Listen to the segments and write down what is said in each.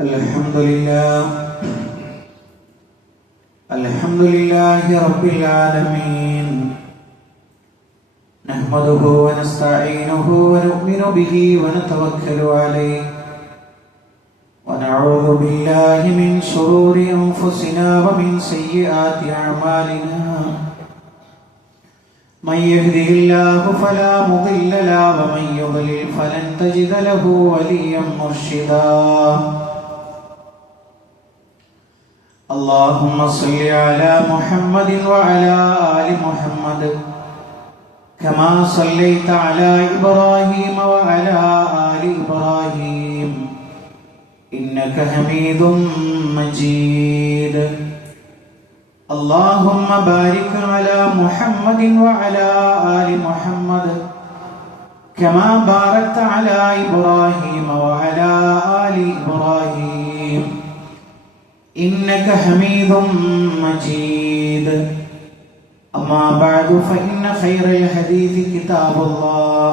الحمد لله رب العالمين نحمده ونستعينه ونؤمن به ونتوكل عليه ونعوذ بالله من شرور أنفسنا ومن سيئات أعمالنا من يهده الله فلا مضل له ومن يضلل فلن تجد له وليا مرشدا اللهم صل على محمد وعلى آل محمد كما صليت على إبراهيم وعلى آل إبراهيم إنك حميد مجيد اللهم بارك على محمد وعلى آل محمد كما باركت على إبراهيم وعلى آل إبراهيم إنك حميد مجيد أما بعد فإن خير الحديث كتاب الله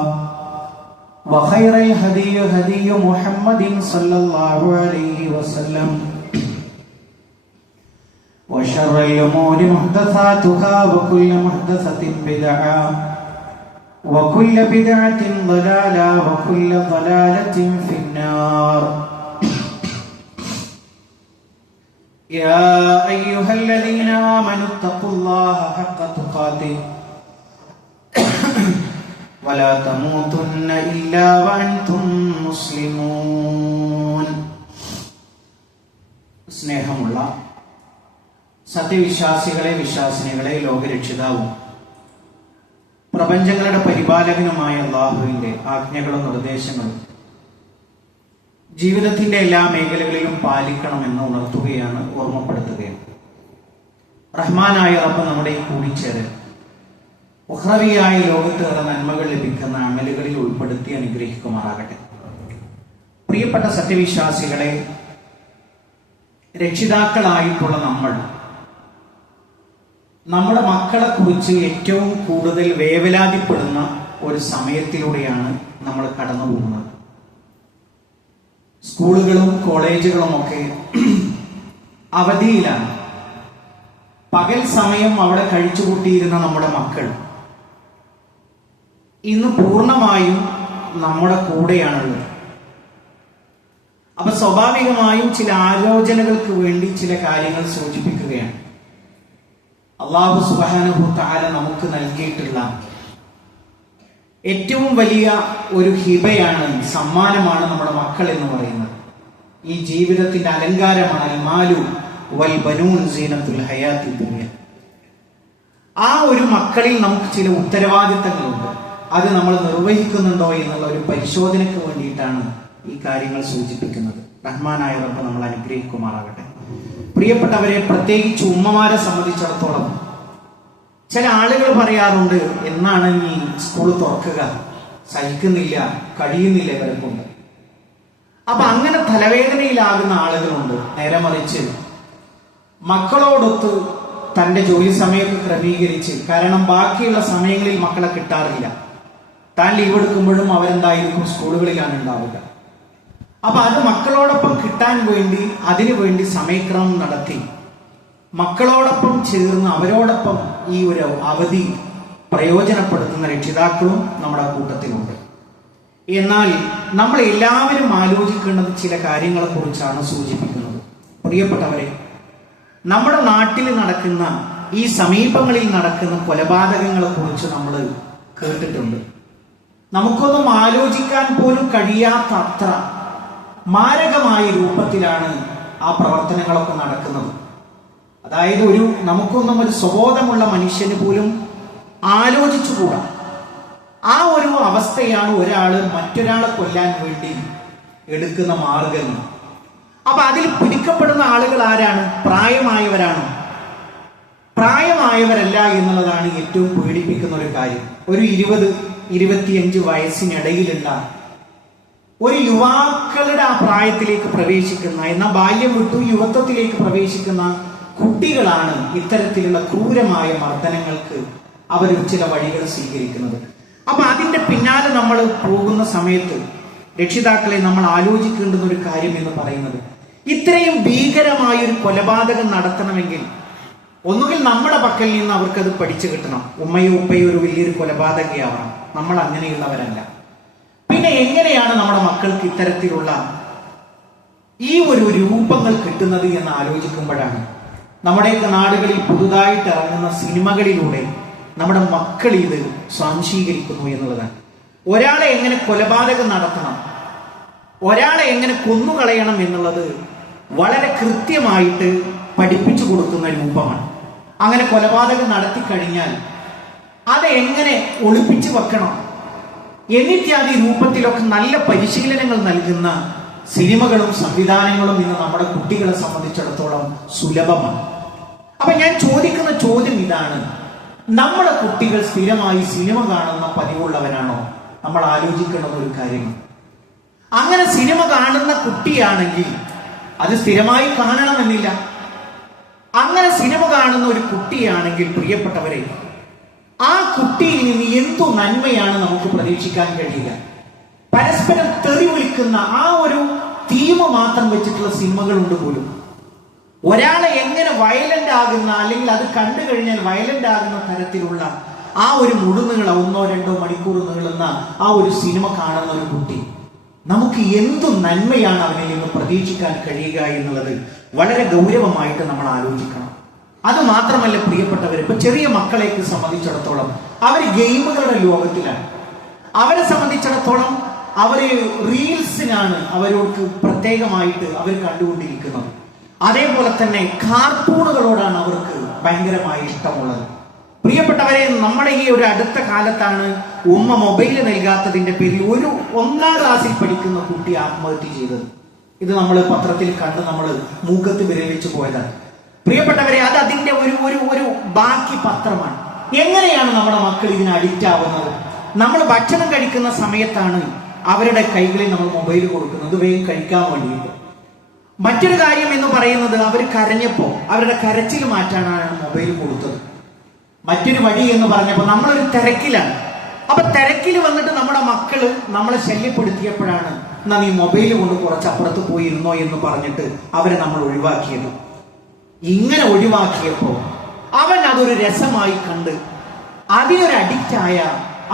وخير الهدي هدي محمد صلى الله عليه وسلم وشر الأمور محدثاتها وكل محدثة بدعة وكل بدعة ضلالة وكل ضلالة في النار يا أيها الذين آمنوا اتقوا الله حق تقاته ولا تموتن إلا وأنتم مسلمون സ്നേഹമുള്ള സത്യവിശ്വാസികളെ വിശ്വാസിനികളെ ലോകരക്ഷിതാവും പ്രപഞ്ചങ്ങളുടെ പരിപാലകനുമായ അല്ലാഹുവിന്റെ ആജ്ഞകളും നിർദ്ദേശങ്ങളും ജീവിതത്തിന്റെ എല്ലാ മേഖലകളിലും പാലിക്കണമെന്ന് ഉണർത്തുകയാണ്, ഓർമ്മപ്പെടുത്തുകയാണ്. റഹ്മാനായ റബ്ബ് നമ്മുടെ ഈ കൂടിച്ചേരൽ ഉഖ്റവിയായ ലോകത്തേറെ നന്മകൾ ലഭിക്കുന്ന അമലുകളിൽ ഉൾപ്പെടുത്തി അനുഗ്രഹിക്കുമാറാകട്ടെ. പ്രിയപ്പെട്ട സത്യവിശ്വാസികളെ, രക്ഷിതാക്കളായിട്ടുള്ള നമ്മുടെ മക്കളെ കുറിച്ച് ഏറ്റവും കൂടുതൽ വേവലാതിപ്പെടുന്ന ഒരു സമയത്തിലൂടെയാണ് നമ്മൾ കടന്നു പോകുന്നത്. സ്കൂളുകളും കോളേജുകളും ഒക്കെ അവധിയിലാണ്. പകൽ സമയം അവിടെ കഴിച്ചുകൂട്ടിയിരുന്ന നമ്മുടെ മക്കൾ ഇന്ന് പൂർണ്ണമായും നമ്മുടെ കൂടെയാണുള്ളത്. അപ്പൊ സ്വാഭാവികമായും ചില ആലോചനകൾക്ക് വേണ്ടി ചില കാര്യങ്ങൾ സൂചിപ്പിക്കുകയാണ്. അല്ലാഹു സുബ്ഹാനഹു തആല നമുക്ക് നൽകിയിട്ടുള്ള ഏറ്റവും വലിയ ഒരു ഹിബയാണ്, സമ്മാനമാണ് നമ്മുടെ മക്കൾ എന്ന് പറയുന്നത്. ഈ ജീവിതത്തിന്റെ അലങ്കാരമാണ്. അൽ മാലു വൽ ബനൂൻ സീനത്തുൽ ഹയാത്തി ദുനിയ. ആ ഒരു മക്കളിൽ നമുക്ക് ചില ഉത്തരവാദിത്തങ്ങളുണ്ട്. അത് നമ്മൾ നിർവഹിക്കുന്നുണ്ടോ എന്നുള്ള ഒരു പരിശോധനയ്ക്ക് വേണ്ടിയിട്ടാണ് ഈ കാര്യങ്ങൾ സൂചിപ്പിക്കുന്നത്. റഹ്മാനായ റബ്ബ് നമ്മൾ അനുഗ്രഹിക്കുമാറാകട്ടെ. പ്രിയപ്പെട്ടവരെ, പ്രത്യേകിച്ച് ഉമ്മമാരെ സംബന്ധിച്ചിടത്തോളം ചില ആളുകൾ പറയാറുണ്ട്, എന്നാണ് ഈ സ്കൂൾ തുറക്കുക, സഹിക്കുന്നില്ല, കഴിയുന്നില്ല ഇവരെ കൊണ്ട്. അപ്പൊ അങ്ങനെ തലവേദനയിലാകുന്ന ആളുകളുണ്ട്. നേരെ മറിച്ച് മക്കളോടൊത്ത് തന്റെ ജോലി സമയമൊക്കെ ക്രമീകരിച്ച്, കാരണം ബാക്കിയുള്ള സമയങ്ങളിൽ മക്കളെ കിട്ടാറില്ല, താൻ ലീവ് എടുക്കുമ്പോഴും അവരെന്തായിരിക്കും സ്കൂളുകളിലാണ് ഉണ്ടാവുക. അപ്പൊ അത് മക്കളോടൊപ്പം കിട്ടാൻ വേണ്ടി, അതിനു വേണ്ടി സമയക്രമം നടത്തി മക്കളോടൊപ്പം ചേർന്ന് അവരോടൊപ്പം ഈ ഒരു അവധി പ്രയോജനപ്പെടുത്തുന്ന രക്ഷിതാക്കളും നമ്മുടെ കൂട്ടത്തിലുണ്ട്. എന്നാൽ നമ്മൾ എല്ലാവരും ആലോചിക്കേണ്ടത് ചില കാര്യങ്ങളെ കുറിച്ചാണ് സൂചിപ്പിക്കുന്നത്. പ്രിയപ്പെട്ടവരെ, നമ്മുടെ നാട്ടിൽ നടക്കുന്ന ഈ സമീപങ്ങളിൽ നടക്കുന്ന കൊലപാതകങ്ങളെ കുറിച്ച് നമ്മൾ കേട്ടിട്ടുണ്ട്. നമുക്കൊന്നും ആലോചിക്കാൻ പോലും കഴിയാത്ത അത്ര മാരകമായ രൂപത്തിലാണ് ആ പ്രവർത്തനങ്ങളൊക്കെ നടക്കുന്നത്. അതായത് നമുക്കൊന്നും ഒരു സ്വബോധമുള്ള മനുഷ്യന് പോലും ആലോചിച്ചുകൂടാ. ആ ഒരു അവസ്ഥയാണ് ഒരാള് മറ്റൊരാളെ കൊല്ലാൻ വേണ്ടി എടുക്കുന്ന മാർഗങ്ങൾ. അപ്പൊ അതിൽ പിടിക്കപ്പെടുന്ന ആളുകൾ ആരാണ്? പ്രായമായവരാണോ? പ്രായമായവരല്ല എന്നുള്ളതാണ് ഏറ്റവും പേടിപ്പിക്കുന്ന ഒരു കാര്യം. ഒരു 20-25 വയസ്സിനിടയിലുള്ള ഒരു യുവാക്കളുടെ ആ പ്രായത്തിലേക്ക് പ്രവേശിക്കുന്ന, എന്നാൽ ബാല്യം വിട്ടു യുവത്വത്തിലേക്ക് പ്രവേശിക്കുന്ന കുട്ടികളാണ് ഇത്തരത്തിലുള്ള ക്രൂരമായ മർദ്ദനങ്ങൾക്ക് അവർ ചില വഴികൾ സ്വീകരിക്കുന്നത്. അപ്പൊ അതിന്റെ പിന്നാലെ നമ്മൾ പോകുന്ന സമയത്ത് രക്ഷിതാക്കളെ നമ്മൾ ആലോചിക്കേണ്ടുന്ന ഒരു കാര്യം എന്ന് പറയുന്നത്, ഇത്രയും ഭീകരമായൊരു കൊലപാതകം നടത്തണമെങ്കിൽ ഒന്നുകിൽ നമ്മുടെ പക്കൽ നിന്ന് അവർക്കത് പഠിച്ചു കിട്ടണം. ഉമ്മയോ ഉപ്പയോ ഒരു വലിയൊരു കൊലപാതകയാവണം. നമ്മൾ അങ്ങനെയുള്ളവരല്ല. പിന്നെ എങ്ങനെയാണ് നമ്മുടെ മക്കൾക്ക് ഇത്തരത്തിലുള്ള ഈ ഒരു രൂപങ്ങൾ കിട്ടുന്നത് എന്ന് ആലോചിക്കുമ്പോഴാണ് നമ്മുടെയൊക്കെ നാടുകളിൽ പുതുതായിട്ട് ഇറങ്ങുന്ന സിനിമകളിലൂടെ നമ്മുടെ മക്കൾ ഇത് സ്വാംശീകരിക്കുന്നു എന്നുള്ളതാണ്. ഒരാളെ എങ്ങനെ കൊലപാതകം നടത്തണം, ഒരാളെ എങ്ങനെ കൊന്നുകളയണം എന്നുള്ളത് വളരെ കൃത്യമായിട്ട് പഠിപ്പിച്ചു കൊടുക്കുന്ന രൂപമാണ്. അങ്ങനെ കൊലപാതകം നടത്തി കഴിഞ്ഞാൽ അത് എങ്ങനെ ഒളിപ്പിച്ചു വെക്കണം എന്നിത്യാദി രൂപത്തിലൊക്കെ നല്ല പരിശീലനങ്ങൾ നൽകുന്ന സിനിമകളും സംവിധാനങ്ങളും ഇന്ന് നമ്മുടെ കുട്ടികളെ സംബന്ധിച്ചിടത്തോളം സുലഭമാണ്. അപ്പൊ ഞാൻ ചോദിക്കുന്ന ചോദ്യം ഇതാണ്: നമ്മുടെ കുട്ടികൾ സ്ഥിരമായി സിനിമ കാണുന്ന പതിവുള്ളവരാണോ? നമ്മൾ ആലോചിക്കേണ്ടുന്ന ഒരു കാര്യം. അങ്ങനെ സിനിമ കാണുന്ന കുട്ടിയാണെങ്കിൽ അത് സ്ഥിരമായി കാണണമെന്നില്ല. അങ്ങനെ സിനിമ കാണുന്ന ഒരു കുട്ടിയാണെങ്കിൽ പ്രിയപ്പെട്ടവരെ, ആ കുട്ടിയിൽ നിന്ന് എന്തു നന്മയാണ് നമുക്ക് പ്രതീക്ഷിക്കാൻ കഴിയുക? പരസ്പരം തെറി വിളിക്കുന്ന ആ ഒരു തീം മാത്രം വെച്ചിട്ടുള്ള സിനിമകളുണ്ട് പോലും. ഒരാളെ എങ്ങനെ വയലന്റ് ആകുന്ന, അല്ലെങ്കിൽ അത് കണ്ടു കഴിഞ്ഞാൽ വയലന്റ് ആകുന്ന തരത്തിലുള്ള ആ ഒരു മുഴുനീള 1-2 മണിക്കൂർ നീളുന്ന ആ ഒരു സിനിമ കാണുന്ന ഒരു കുട്ടി, നമുക്ക് എന്തു നന്മയാണ് അവനിൽ നിന്ന് പ്രതീക്ഷിക്കാൻ കഴിയുക എന്നുള്ളത് വളരെ ഗൗരവമായിട്ട് നമ്മൾ ആലോചിക്കണം. അത് മാത്രമല്ല പ്രിയപ്പെട്ടവർ, ഇപ്പൊ ചെറിയ മക്കളെയൊക്കെ സംബന്ധിച്ചിടത്തോളം അവർ ഗെയിമുകളുടെ ലോകത്തിലാണ്. അവരെ സംബന്ധിച്ചിടത്തോളം അവര് റീൽസിനാണ് അവരോട് പ്രത്യേകമായിട്ട് അവർ കണ്ടുകൊണ്ടിരിക്കുന്നത്. അതേപോലെ തന്നെ കാർട്ടൂണുകളോടാണ് അവർക്ക് ഭയങ്കരമായ ഇഷ്ടമുള്ളത്. പ്രിയപ്പെട്ടവരെ, നമ്മുടെ ഈ ഒരു അടുത്ത കാലത്താണ് ഉമ്മ മൊബൈൽ നൽകാത്തതിന്റെ പേരിൽ ഒരു 1ാം ക്ലാസ്സിൽ പഠിക്കുന്ന കുട്ടി ആത്മഹത്യ ചെയ്തത്. ഇത് നമ്മൾ പത്രത്തിൽ കണ്ട് നമ്മൾ മൂക്കത്ത് വിരൽ വെച്ച് പോയതാണ്. പ്രിയപ്പെട്ടവരെ, അത് അതിന്റെ ഒരു ബാക്കി പത്രമാണ്. എങ്ങനെയാണ് നമ്മുടെ മക്കൾ ഇതിന് അഡിക്റ്റ് ആവുന്നത്? നമ്മൾ ഭക്ഷണം കഴിക്കുന്ന സമയത്താണ് അവരുടെ കൈകളിൽ നമ്മൾ മൊബൈൽ കൊടുക്കുന്നത്, വേഗം കഴിക്കാൻ വേണ്ടിയിട്ട്. മറ്റൊരു കാര്യം എന്ന് പറയുന്നത്, അവർ കരഞ്ഞപ്പോ അവരുടെ കരച്ചിൽ മാറ്റാനാണ് മൊബൈൽ കൊടുത്തത്. മറ്റൊരു വഴി എന്ന് പറഞ്ഞപ്പോൾ നമ്മളൊരു തിരക്കിലാണ്. അപ്പൊ തിരക്കിൽ വന്നിട്ട് നമ്മുടെ മക്കള് നമ്മളെ ശല്യപ്പെടുത്തിയപ്പോഴാണ് എന്നാ നീ മൊബൈൽ കൊണ്ട് കുറച്ചപ്പുറത്ത് പോയിരുന്നോ എന്ന് പറഞ്ഞിട്ട് അവരെ നമ്മൾ ഒഴിവാക്കിയത്. ഇങ്ങനെ ഒഴിവാക്കിയപ്പോ അവൻ അതൊരു രസമായി കണ്ട് അതിനൊരു അഡിക്റ്റ് ആയ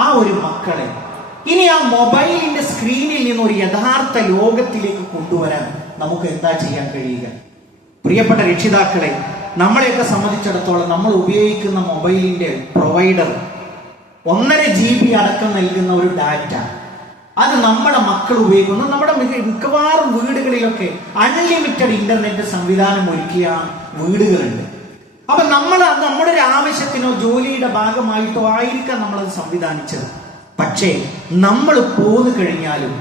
ആ ഒരു മക്കളെ ഇനി ആ മൊബൈലിന്റെ സ്ക്രീനിൽ നിന്ന് ഒരു യഥാർത്ഥ ലോകത്തിലേക്ക് കൊണ്ടുവരാൻ നമുക്ക് എന്താ ചെയ്യാൻ കഴിയുക? പ്രിയപ്പെട്ട രക്ഷിതാക്കളെ, നമ്മളെയൊക്കെ സംബന്ധിച്ചിടത്തോളം നമ്മൾ ഉപയോഗിക്കുന്ന മൊബൈലിന്റെ പ്രൊവൈഡർ 1.5 GB അടക്കം നൽകുന്ന ഒരു ഡാറ്റ, അത് നമ്മുടെ മക്കൾ ഉപയോഗിക്കുന്നു. നമ്മുടെ മിക്കവാറും വീടുകളിലൊക്കെ അൺലിമിറ്റഡ് ഇന്റർനെറ്റ് സംവിധാനം ഒരുക്കിയ വീടുകളുണ്ട്. അപ്പൊ നമ്മൾ നമ്മുടെ ഒരു ആവശ്യത്തിനോ ജോലിയുടെ ഭാഗമായിട്ടോ ആയിരിക്കാം നമ്മളത് സംവിധാനിച്ചത്. പക്ഷേ നമ്മൾ പോന്നു കഴിഞ്ഞാലും,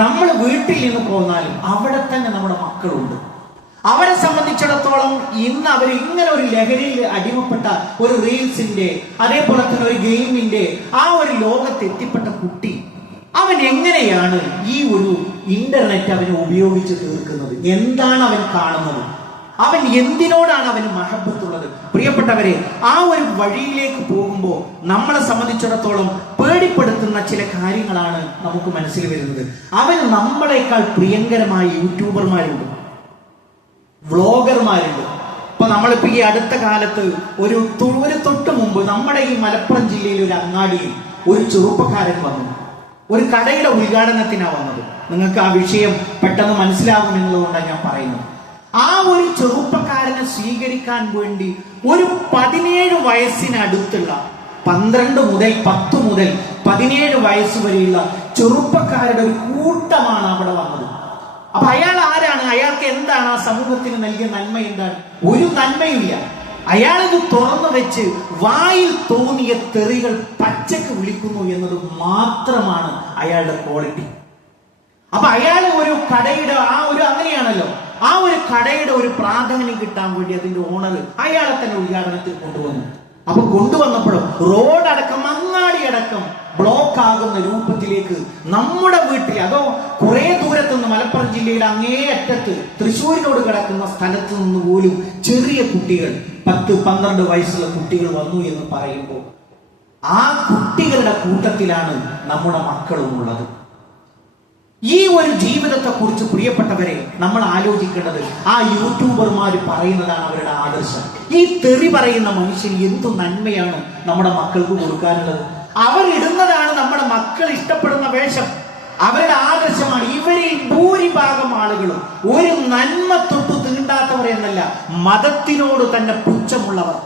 നമ്മൾ വീട്ടിൽ നിന്ന് പോന്നാലും അവിടെ തന്നെ നമ്മുടെ മക്കളുണ്ട്. അവരെ സംബന്ധിച്ചിടത്തോളം ഇന്ന് അവർ ഇങ്ങനെ ഒരു ലഹരിയിൽ അടിമപ്പെട്ട ഒരു റീൽസിന്റെ, അതേപോലെ തന്നെ ഒരു ഗെയിമിന്റെ ആ ഒരു ലോകത്ത് എത്തിപ്പെട്ട കുട്ടി, അവൻ എങ്ങനെയാണ് ഈ ഒരു ഇന്റർനെറ്റ് അവന് ഉപയോഗിച്ച് തീർക്കുന്നത്? എന്താണ് അവൻ കാണുന്നത്? അവൻ എന്തിനോടാണ് അവന് മഹബത്തുള്ളത്? പ്രിയപ്പെട്ടവരെ, ആ ഒരു വഴിയിലേക്ക് പോകുമ്പോൾ നമ്മളെ സംബന്ധിച്ചിടത്തോളം പേടിപ്പെടുത്തുന്ന ചില കാര്യങ്ങളാണ് നമുക്ക് മനസ്സിൽ വരുന്നത്. അവന് നമ്മളെക്കാൾ പ്രിയങ്കരമായ യൂട്യൂബർമാരുണ്ട്, വ്ളോഗർമാരുണ്ട്. ഇപ്പൊ നമ്മളിപ്പോ ഈ അടുത്ത കാലത്ത് ഒരു തൊട്ട് മുമ്പ് നമ്മുടെ ഈ മലപ്പുറം ജില്ലയിൽ ഒരു അങ്ങാടിയിൽ ഒരു ചെറുപ്പക്കാരൻ വന്നു. ഒരു കടയുടെ ഉദ്ഘാടനത്തിനാണ് വന്നത്. നിങ്ങൾക്ക് ആ വിഷയം പെട്ടെന്ന് മനസ്സിലാകുമെന്നുള്ളതുകൊണ്ടാണ് ഞാൻ പറയുന്നത്. ആ ഒരു ചെറുപ്പക്കാരനെ സ്വീകരിക്കാൻ വേണ്ടി ഒരു 17 വയസ്സിനടുത്തുള്ള 12 മുതൽ 10 മുതൽ 17 വയസ്സ് വരെയുള്ള ചെറുപ്പക്കാരുടെ ഒരു കൂട്ടമാണ് അവിടെ വന്നത്. അപ്പൊ അയാൾ ആരാണ്? അയാൾക്ക് എന്താണ് ആ സമൂഹത്തിന് നൽകിയ നന്മ? എന്താണ്? ഒരു നന്മയില്ല. അയാളിത് തുറന്നു വെച്ച് വായിൽ തോന്നിയ തെറികൾ പച്ചക്ക് വിളിക്കുന്നു എന്നത് മാത്രമാണ് അയാളുടെ ക്വാളിറ്റി. അപ്പൊ അയാൾ ഒരു കടയുടെ അങ്ങനെയാണല്ലോ, ആ ഒരു കടയുടെ ഒരു പ്രാധാന്യം കിട്ടാൻ വേണ്ടി അതിന്റെ ഓണർ അയാളെ തന്നെ ഉദ്ഘാടനത്തിൽ കൊണ്ടുവന്നു. അപ്പൊ കൊണ്ടുവന്നപ്പോഴും റോഡടക്കം അങ്ങാടിയടക്കം ബ്ലോക്ക് ആകുന്ന രൂപത്തിലേക്ക് നമ്മുടെ വീട്ടിൽ, അതോ കുറെ ദൂരത്തുനിന്ന് മലപ്പുറം ജില്ലയുടെ അങ്ങേ അറ്റത്ത് തൃശ്ശൂരിനോട് കിടക്കുന്ന സ്ഥലത്ത് നിന്ന് പോലും ചെറിയ കുട്ടികൾ, 10-12 വയസ്സുള്ള കുട്ടികൾ വന്നു എന്ന് പറയുമ്പോൾ ആ കുട്ടികളുടെ കൂട്ടത്തിലാണ് നമ്മുടെ മക്കളും ഉള്ളത്. ഈ ഒരു ജീവിതത്തെ കുറിച്ച് പ്രിയപ്പെട്ടവരെ നമ്മൾ ആലോചിക്കേണ്ടത് ആ യൂട്യൂബർമാർ പറയുന്നതാണ് അവരുടെ ആദർശം. ഈ തെറി പറയുന്ന മനുഷ്യന് എന്തു നന്മയാണ് നമ്മുടെ മക്കൾക്ക് കൊടുക്കാനുള്ളത്? അവരിടുന്നതാണ് നമ്മുടെ മക്കൾ ഇഷ്ടപ്പെടുന്ന വേഷം, അവരുടെ ആദർശമാണ്. ഇവരിൽ ഭൂരിഭാഗം ആളുകളും ഒരു നന്മ തൊട്ടു തീണ്ടാത്തവർ എന്നല്ല, മതത്തിനോട് തന്നെ പുച്ഛമുള്ളവർ.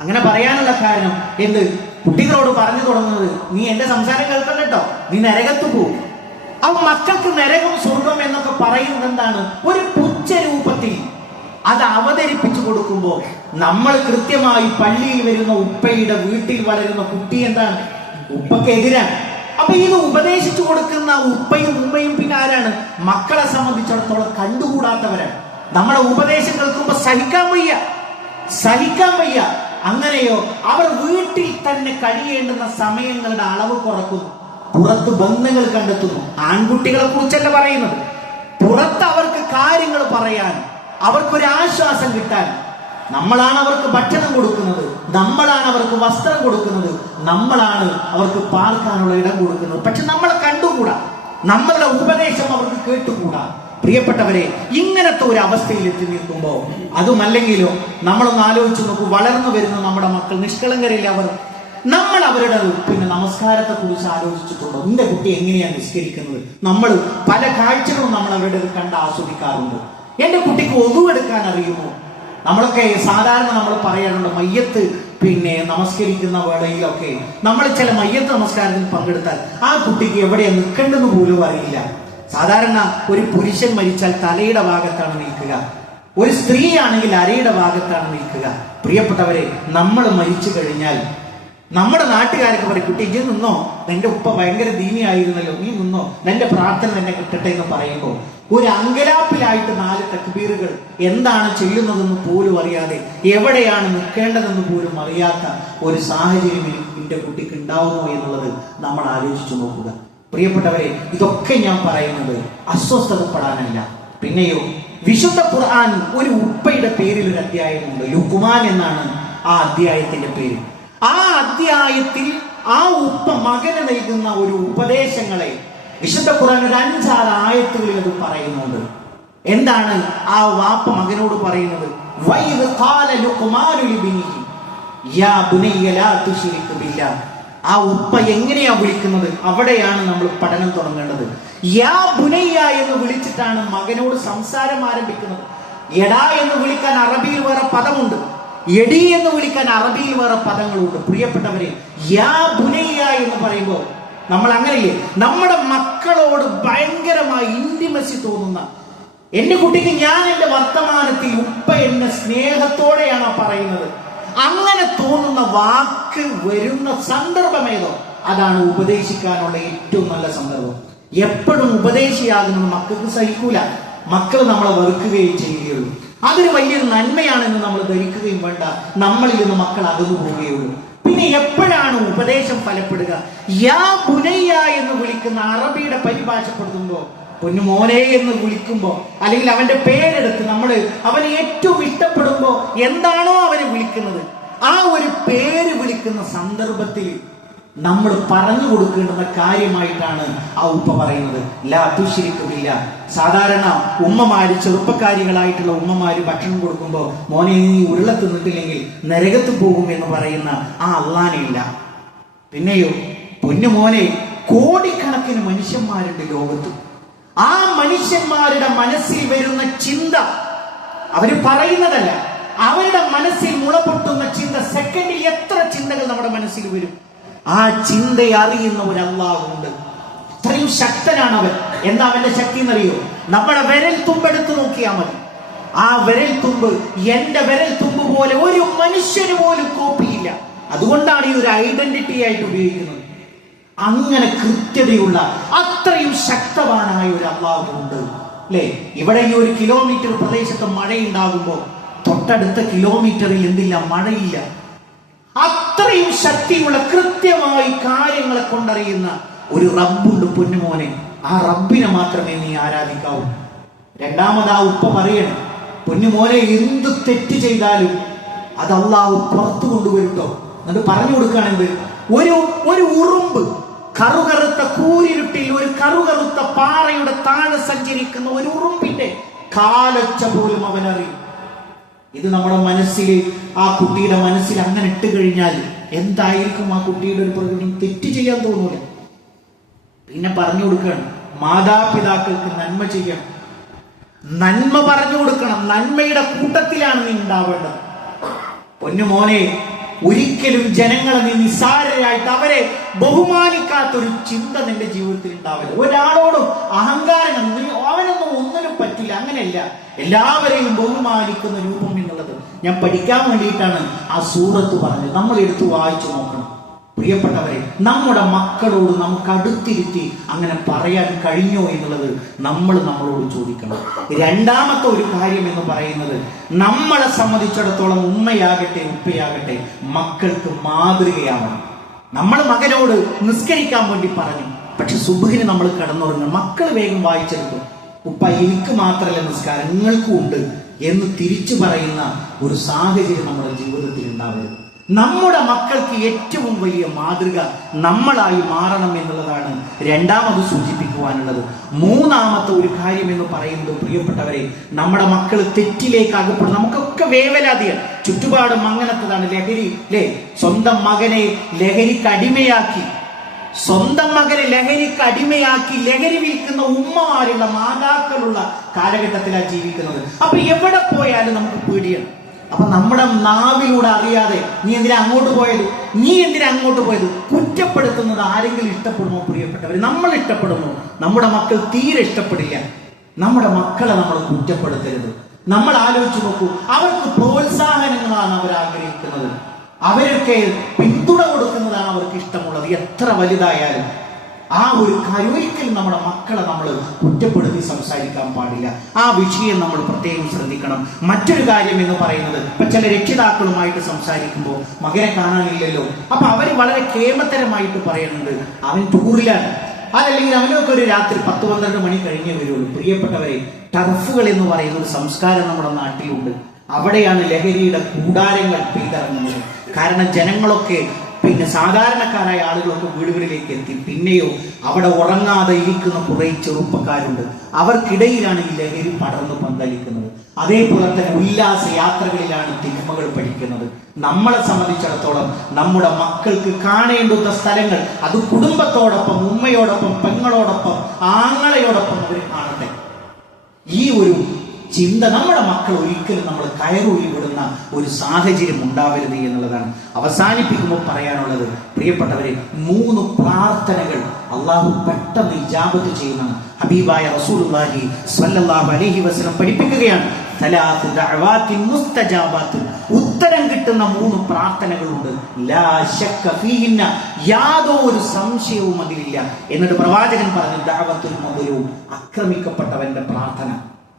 അങ്ങനെ പറയാനുള്ള കാരണം എന്ത്? കുട്ടികളോട് പറഞ്ഞു തുടങ്ങുന്നത്, നീ എന്റെ സംസാരം കേൾക്കണ്ട കേട്ടോ, നീ നരകത്ത് പോകും. ആ മക്കൾക്ക് നരകം സ്വർഗം എന്നൊക്കെ പറയുന്നത് എന്താണ്? ഒരു പുച്ഛ രൂപത്തിൽ അത് അവതരിപ്പിച്ചു കൊടുക്കുമ്പോൾ നമ്മൾ കൃത്യമായി പള്ളിയിൽ വരുന്ന ഉപ്പയുടെ വീട്ടിൽ വളരുന്ന കുട്ടി എന്താണ്? ഉപ്പക്കെതിരാണ്. അപ്പൊ ഇത് ഉപദേശിച്ചു കൊടുക്കുന്ന ഉപ്പയും ഉമ്മയും പിന്നെ ആരാണ്? മക്കളെ സംബന്ധിച്ചിടത്തോളം കണ്ടുകൂടാത്തവരാണ്. നമ്മുടെ ഉപദേശം കേൾക്കുമ്പോ സഹിക്കാൻ വയ്യ. അങ്ങനെയോ അവർ വീട്ടിൽ തന്നെ കഴിയേണ്ടുന്ന സമയങ്ങളുടെ അളവ് കുറക്കുന്നു, പുറത്ത് ബന്ധങ്ങൾ കണ്ടെത്തുന്നു. ആൺകുട്ടികളെ കുറിച്ചല്ല പറയുന്നത്, പുറത്ത് അവർക്ക് കാര്യങ്ങൾ പറയാൻ, അവർക്കൊരു ആശ്വാസം കിട്ടാൻ നമ്മളാണ് അവർക്ക് ഭക്ഷണം കൊടുക്കുന്നത്, നമ്മളാണ് അവർക്ക് വസ്ത്രം കൊടുക്കുന്നത്, നമ്മളാണ് അവർക്ക് പാർക്കാനുള്ള ഇടം കൊടുക്കുന്നത്. പക്ഷെ നമ്മളെ കണ്ടുകൂടാ, നമ്മളുടെ ഉപദേശം അവർക്ക് കേട്ടുകൂടാ. പ്രിയപ്പെട്ടവരെ, ഇങ്ങനത്തെ ഒരു അവസ്ഥയിൽ എത്തി നിൽക്കുമ്പോ, അതുമല്ലെങ്കിലോ നമ്മളൊന്ന് ആലോചിച്ച് നോക്കൂ, വളർന്നു വരുന്ന നമ്മുടെ മക്കൾ നിഷ്കളങ്കരയില്ല. നമ്മൾ അവരുടെ പിന്നെ നമസ്കാരത്തെ കുറിച്ച് ആലോചിച്ചിട്ടുണ്ടോ? നിന്റെ കുട്ടി എങ്ങനെയാണ് നിസ്കരിക്കുന്നത്? നമ്മൾ പല കാഴ്ചകളും നമ്മൾ അവരുടെ കണ്ട് ആസ്വദിക്കാറുണ്ട്. എന്റെ കുട്ടിക്ക് ഒതുവെടുക്കാൻ അറിയുമോ? നമ്മളൊക്കെ സാധാരണ നമ്മൾ പറയാറുണ്ട്, മയ്യത്ത് പിന്നെ നമസ്കരിക്കുന്ന വേളയിലൊക്കെ നമ്മൾ ചില മയ്യത്ത് നമസ്കാരത്തിൽ പങ്കെടുത്താൽ ആ കുട്ടിക്ക് എവിടെയാണ് നിൽക്കേണ്ടെന്ന് പോലും അറിയില്ല. സാധാരണ ഒരു പുരുഷൻ മരിച്ചാൽ തലയുടെ ഭാഗത്താണ് നിൽക്കുക, ഒരു സ്ത്രീ ആണെങ്കിൽ അരയുടെ ഭാഗത്താണ് നിൽക്കുക. പ്രിയപ്പെട്ടവരെ, നമ്മൾ മരിച്ചു കഴിഞ്ഞാൽ നമ്മുടെ നാട്ടുകാരൊക്കെ പറയും, കുട്ടി ഇജ്ജ് നിന്നോ, നിന്റെ ഉപ്പ ഭയങ്കര ദീനിയായിരുന്നല്ലോ, നീ നിന്നോ, നിന്റെ പ്രാർത്ഥന തന്നെ കിട്ടട്ടെ എന്ന് പറയുമ്പോൾ ഒരു അങ്കലാപ്പിലായിട്ട് 4 തക്ബീറുകൾ എന്താണ് ചെയ്യുന്നതെന്ന് പോലും അറിയാതെ, എവിടെയാണ് നിൽക്കേണ്ടതെന്ന് പോലും അറിയാത്ത ഒരു സാഹചര്യം എന്റെ കുട്ടിക്ക് ഉണ്ടാവുമോ എന്നുള്ളത് നമ്മൾ ആലോചിച്ചു നോക്കുക. പ്രിയപ്പെട്ടവരെ, ഇതൊക്കെ ഞാൻ പറയുന്നത് അസ്വസ്ഥതപ്പെടാനല്ല. പിന്നെയോ, വിശുദ്ധ ഖുർആൻ ഒരു ഉപ്പയുടെ പേരിൽ ഒരു അധ്യായമുണ്ട്, ലുഖ്മാൻ എന്നാണ് ആ അധ്യായത്തിന്റെ പേര്. ആ അധ്യായത്തിൽ ആ ഉപ്പ മകന് നൽകുന്ന ഒരു ഉപദേശങ്ങളെ വിശുദ്ധ ഖുർആൻ ഒരു 5-6 ആയത്തുകളിൽ അത് പറയുന്നുണ്ട്. എന്താണ് ആ വാപ്പ മകനോട് പറയുന്നത്? വൈദ് ഖാല ലുഖ്മാനു ലിബ്നിഹി യാ ബുനയ്യ ലാ തുശ്രിക് ബില്ലാഹ്. ആ ഉപ്പ എങ്ങനെയാ വിളിക്കുന്നത്? അവിടെയാണ് നമ്മൾ പഠനം തുടങ്ങേണ്ടത്. യാ ബുനയ്യ എന്ന് വിളിച്ചിട്ടാണ് മകനോട് സംസാരം ആരംഭിക്കുന്നത്. എടാ എന്ന് വിളിക്കാൻ അറബിയിൽ വേറെ പദമുണ്ട്, എടി എന്ന് വിളിക്കാൻ അറബിയിൽ വേറെ പദങ്ങളുണ്ട്. പ്രിയപ്പെട്ടവരെ, യാ ബുനയ്യ എന്ന് പറയുമ്പോൾ നമ്മൾ അങ്ങനെയല്ലേ നമ്മുടെ മക്കളോട് ഭയങ്കരമായി ഇന്റിമസി തോന്നുന്ന, എന്റെ കുട്ടിക്ക് ഞാൻ എന്റെ വർത്തമാനത്തിൽ ഉപ്പ എന്നെ സ്നേഹത്തോടെയാണ് പറയുന്നത്, അങ്ങനെ തോന്നുന്ന വാക്ക് വരുന്ന സന്ദർഭം ഏതോ അതാണ് ഉപദേശിക്കാനുള്ള ഏറ്റവും നല്ല സന്ദർഭം. എപ്പോഴും ഉപദേശിയാകുന്നത് മക്കൾക്ക് സഹിക്കൂല, മക്കൾ നമ്മളെ വെറുക്കുകയും ചെയ്യുകയുള്ളൂ. അതൊരു വലിയൊരു നന്മയാണെന്ന് നമ്മൾ ധരിക്കുകയും വേണ്ട, നമ്മളിൽ നിന്ന് മക്കൾ അകന്നു പോവുകയുള്ളൂ. പിന്നെ എപ്പോഴാണ് ഉപദേശം ഫലപ്പെടുക? യാ ബുനയ്യ എന്ന് വിളിക്കുന്ന അറബിയുടെ പരിഭാഷപ്പെടുത്തുമ്പോ, പൊന്നുമോനെ എന്ന് വിളിക്കുമ്പോ, അല്ലെങ്കിൽ അവന്റെ പേരെടുത്ത് നമ്മൾ അവനെ ഏറ്റവും ഇഷ്ടപ്പെടുമ്പോ എന്താണോ അവനെ വിളിക്കുന്നത്, ആ ഒരു പേര് വിളിക്കുന്ന സന്ദർഭത്തിൽ നമ്മൾ പറഞ്ഞു കൊടുക്കേണ്ടുന്ന കാര്യമായിട്ടാണ് ആ ഉപ്പ പറയുന്നത്, ലാ തുശ്രിക് ബില്ലാഹ്. സാധാരണ ഉമ്മമാര്, ചെറുപ്പക്കാരികളായിട്ടുള്ള ഉമ്മമാര് ഭക്ഷണം കൊടുക്കുമ്പോ, മോനെ നീ ഉരുള തിന്നിട്ടില്ലെങ്കിൽ നരകത്ത് പോകും എന്ന് പറയുന്ന ആ അള്ളാനില്ല. പിന്നെയോ, പൊന്നുമോനെ, കോടിക്കണക്കിന് മനുഷ്യന്മാരുണ്ട് ലോകത്ത്. ആ മനുഷ്യന്മാരുടെ മനസ്സിൽ വരുന്ന ചിന്ത അവര് പറയുന്നതല്ല, അവരുടെ മനസ്സിൽ മുളപൊട്ടുന്ന ചിന്ത, സെക്കൻഡിൽ എത്ര ചിന്തകൾ നമ്മുടെ മനസ്സിൽ വരും. ആ ചിന്തയെ അറിയുന്ന ഒരു അല്ലാഹുണ്ട്, അത്രയും ശക്തനാണ് അവൻ. എന്താ അവന്റെ ശക്തി എന്നറിയോ? നമ്മുടെ വിരൽ തുമ്പെടുത്ത് നോക്കിയാൽ മതി, ആ വിരൽ തുമ്പ് എന്റെ വിരൽ തുമ്പ് പോലെ ഒരു മനുഷ്യന് പോലും കോപ്പിയില്ല. അതുകൊണ്ടാണ് ഈ ഒരു ഐഡന്റിറ്റി ആയിട്ട് ഉപയോഗിക്കുന്നത്. അങ്ങനെ കൃത്യതയുള്ള, അത്രയും ശക്തവാനായ ഒരു അല്ലാഹു ഉണ്ട്, അല്ലേ? ഇവിടെ ഈ 1 കിലോമീറ്റർ പ്രദേശത്ത് മഴയുണ്ടാകുമ്പോൾ തൊട്ടടുത്ത കിലോമീറ്ററിൽ എന്തില്ല? മഴയില്ല. അത്രയും ശക്തിയുള്ള, കൃത്യമായി കാര്യങ്ങളെ കൊണ്ടറിയുന്ന ഒരു റബ്ബുണ്ട് പൊന്നുമോനെ. ആ റബ്ബിനെ മാത്രമേ നീ ആരാധിക്കാവൂ. രണ്ടാമത് ആ ഉപ്പ പറയണം, പൊന്നുമോനെ, എന്ത് തെറ്റ് ചെയ്താലും അത് അല്ലാഹു പുറത്തു കൊണ്ടുവരുട്ടോ. എന്നിട്ട് പറഞ്ഞു കൊടുക്കുകയാണെങ്കിൽ ഒരു ഉറുമ്പ് കറുകറുത്ത കൂരിരുട്ടിൽ ഒരു കറുകറുത്ത പാറയുടെ താഴെ സഞ്ചരിക്കുന്ന ഒരു ഉറുമ്പിന്റെ കാലൊച്ച പോലും അവനറിയും. ഇത് നമ്മുടെ മനസ്സിൽ, ആ കുട്ടിയുടെ മനസ്സിൽ അങ്ങനെ ഇട്ട് കഴിഞ്ഞാൽ എന്തായിരിക്കും ആ കുട്ടിയുടെ ഒരു പ്രകൃതി? തെറ്റ് ചെയ്യാൻ തോന്നൂല. പിന്നെ പറഞ്ഞു കൊടുക്കണം, മാതാപിതാക്കൾക്ക് നന്മ ചെയ്യണം, നന്മ പറഞ്ഞു കൊടുക്കണം. നന്മയുടെ കൂട്ടത്തിലാണ് നീ ഉണ്ടാവേണ്ടത്. പൊന്നുമോനെ, ഒരിക്കലും ജനങ്ങളെ നീ നിസ്സാരരായിട്ട് അവരെ ബഹുമാനിക്കാത്തൊരു ചിന്ത നിന്റെ ജീവിതത്തിൽ ഉണ്ടാവില്ല. ഒരാളോടും അഹങ്കാരം, അവനൊന്നും ഒന്നിനും പറ്റില്ല, അങ്ങനെയല്ല. എല്ലാവരെയും ബഹുമാനിക്കുന്ന രൂപം എന്നുള്ളത് ഞാൻ പഠിക്കാൻ വേണ്ടിയിട്ടാണ് ആ സൂറത്ത് പറഞ്ഞത്. നമ്മൾ എടുത്ത് വായിച്ചു നോക്കണം. പ്രിയപ്പെട്ടവരെ, നമ്മുടെ മക്കളോട് നമുക്ക് അടുത്തിരുത്തി അങ്ങനെ പറയാൻ കഴിഞ്ഞോ എന്നുള്ളത് നമ്മളോട് ചോദിക്കണം. രണ്ടാമത്തെ ഒരു കാര്യം എന്ന് പറയുന്നത്, നമ്മളെ സംബന്ധിച്ചിടത്തോളം ഉമ്മയാകട്ടെ ഉപ്പയാകട്ടെ മക്കൾക്ക് മാതൃകയാവണം. നമ്മൾ മകനോട് നിസ്കരിക്കാൻ വേണ്ടി പറഞ്ഞു, പക്ഷെ സുബ്ഹിന് നമ്മൾ കിടന്നുറങ്ങും. മക്കൾ വേഗം വായിച്ചെടുക്കും. ഉപ്പ, എനിക്ക് മാത്രമല്ല നിസ്കാരം, നിങ്ങൾക്കും ഉണ്ട് എന്ന് തിരിച്ചു പറയുന്ന ഒരു സാഹചര്യം നമ്മുടെ ജീവിതത്തിൽ ഉണ്ടാവരുത്. നമ്മുടെ മക്കൾക്ക് ഏറ്റവും വലിയ മാതൃക നമ്മളായി മാറണം എന്നുള്ളതാണ് രണ്ടാമത് സൂചിപ്പിക്കുവാനുള്ളത്. മൂന്നാമത്തെ ഒരു കാര്യം എന്ന് പറയുന്നത്, പ്രിയപ്പെട്ടവരെ, നമ്മുടെ മക്കൾ തെറ്റിലേക്ക് അകപ്പെടും. നമുക്കൊക്കെ വേവലാതിയാണ്, ചുറ്റുപാടും അങ്ങനത്തതാണ്. ലഹരി, അല്ലേ? സ്വന്തം മകനെ ലഹരിക്ക് അടിമയാക്കി, ലഹരി വിൽക്കുന്ന ഉമ്മമാരുള്ള, മാതാക്കളുള്ള കാലഘട്ടത്തിലാണ് ജീവിക്കുന്നത്. അപ്പൊ എവിടെ പോയാലും നമുക്ക് പേടിയാണ്. അപ്പൊ നമ്മുടെ നാവിലൂടെ അറിയാതെ നീ എന്തിനാ അങ്ങോട്ട് പോയത്, കുറ്റപ്പെടുത്തുന്നത് ആരെങ്കിലും ഇഷ്ടപ്പെടുമോ? പ്രിയപ്പെട്ടവർ, നമ്മൾ ഇഷ്ടപ്പെടുമോ? നമ്മുടെ മക്കൾ തീരെ ഇഷ്ടപ്പെടില്ല. നമ്മുടെ മക്കളെ നമ്മൾ കുറ്റപ്പെടുത്തരുത്. നമ്മൾ ആലോചിച്ച് നോക്കൂ, അവർക്ക് പ്രോത്സാഹനങ്ങളാണ് അവർ ആഗ്രഹിക്കുന്നത്, അവരൊക്കെ പിന്തുണ കൊടുക്കുന്നതാണ് അവർക്ക് ഇഷ്ടമുള്ളത്. എത്ര വലുതായാലും ആ ഒരു കാര്യം ഒരിക്കലും നമ്മുടെ മക്കളെ നമ്മൾ കുറ്റപ്പെടുത്തി സംസാരിക്കാൻ പാടില്ല. ആ വിഷയം നമ്മൾ പ്രത്യേകം ശ്രദ്ധിക്കണം. മറ്റൊരു കാര്യം എന്ന് പറയുന്നത്, ഇപ്പൊ ചില രക്ഷിതാക്കളുമായിട്ട് സംസാരിക്കുമ്പോൾ മകനെ കാണാനില്ലല്ലോ, അപ്പൊ അവര് വളരെ കേമത്തരമായിട്ട് പറയുന്നുണ്ട്, അവൻ ടൂറിലാണ്, അതല്ലെങ്കിൽ അവനൊക്കെ ഒരു രാത്രി 10-12 മണി കഴിഞ്ഞേ വരുള്ളൂ. പ്രിയപ്പെട്ടവരെ, ടർഫുകൾ എന്ന് പറയുന്ന ഒരു സംസ്കാരം നമ്മുടെ നാട്ടിലുണ്ട്. അവിടെയാണ് ലഹരിയുടെ കൂടാരങ്ങൾ പെയ്തിറങ്ങുന്നത്. കാരണം ജനങ്ങളൊക്കെ, പിന്നെ സാധാരണക്കാരായ ആളുകളൊക്കെ വീടുകളിലേക്ക് എത്തി. പിന്നെയോ അവിടെ ഉറങ്ങാതെ ഇരിക്കുന്ന കുറെ ചെറുപ്പക്കാരുണ്ട്. അവർക്കിടയിലാണ് ഈ ലഹരി പടർന്നു പന്തലിക്കുന്നത്. അതേപോലെ തന്നെ ഉല്ലാസ യാത്രകളിലാണ് തിന്മകൾ പഠിക്കുന്നത്. നമ്മളെ സംബന്ധിച്ചിടത്തോളം നമ്മുടെ മക്കൾക്ക് കാണേണ്ടുന്ന സ്ഥലങ്ങൾ, അത് കുടുംബത്തോടൊപ്പം, ഉമ്മയോടൊപ്പം, പെങ്ങളോടൊപ്പം, ആങ്ങളയോടൊപ്പം അവർ കാണട്ടെ. ഈ ഒരു ചിന്ത നമ്മുടെ മക്കൾ ഒരിക്കലും നമ്മൾ കയറൂരി വിടുന്ന ഒരു സാഹചര്യം ഉണ്ടാവരുത് എന്നുള്ളതാണ്. അവസാനിപ്പിക്കുമ്പോൾ പറയാനുള്ളത്, പ്രിയപ്പെട്ടവരെ, 3 പ്രാർത്ഥനകൾ അള്ളാഹു പെട്ടെന്ന് ഇജാബത്ത് ചെയ്യുന്നതാണ്. ഹബീബായ റസൂലുള്ളാഹി സ്വല്ലല്ലാഹു അലൈഹി വസല്ലം പഠിപ്പിക്കുകയാണ്, സലാത്തു ദഅവാത്തിൻ മുസ്തജാബാത്ത്, ഉത്തരം കിട്ടുന്ന 3 പ്രാർത്ഥനകളുണ്ട്. ലാ ശക്ക ഫീഹിന്ന, യാതൊരു സംശയവും അതിലില്ല. എന്നിട്ട് പ്രവാചകൻ പറഞ്ഞു, ദഅവത്തുൽ മദ്ലൂം, ആക്രമിക്കപ്പെട്ടവന്റെ പ്രാർത്ഥന.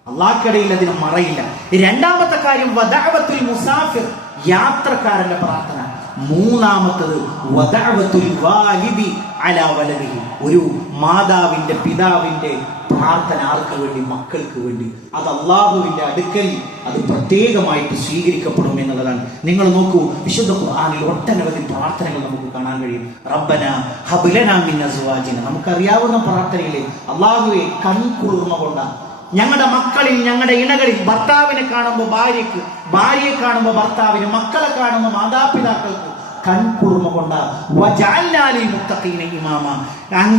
അള്ളാഹ്ക്കിടയിൽ അതിന് മറയില്ല. രണ്ടാമത്തെ കാര്യം വദഅവത്തുൽ മുസാഫിർ, യാത്രക്കാരന്റെ പ്രാർത്ഥന. മൂന്നാമത്തത് വദഅവത്തുൽ വാലിദി അലാ വലദിഹി, ഒരു മാതാവിന്റെ, പിതാവിന്റെ പ്രാർത്ഥന. ആർക്ക് വേണ്ടി? മക്കൾക്ക് വേണ്ടി. അത് അള്ളാഹുവിന്റെ അടുക്കൽ അത് പ്രത്യേകമായിട്ട് സ്വീകരിക്കപ്പെടും എന്നുള്ളതാണ്. നിങ്ങൾ നോക്കൂ, വിശുദ്ധ ഖുർആനിൽ ഒട്ടനവധി പ്രാർത്ഥനകൾ നമുക്ക് കാണാൻ കഴിയും. റബ്ബന ഹബ് ലനാ മിൻ അസ്വാജിന, നമുക്കറിയാവുന്ന പ്രാർത്ഥനയിലെ അള്ളാഹുവെ, കൺകുളിർമ കൊണ്ടാണ് ഞങ്ങളുടെ മക്കളിൽ, ഞങ്ങളുടെ ഇണകളിൽ, ഭർത്താവിനെ കാണുമ്പോൾ ഭാര്യയ്ക്ക്, ഭാര്യയെ കാണുമ്പോൾ ഭർത്താവിന്, മക്കളെ കാണുമ്പോൾ മാതാപിതാക്കൾക്ക് കൺകുളിർമ കൊണ്ട്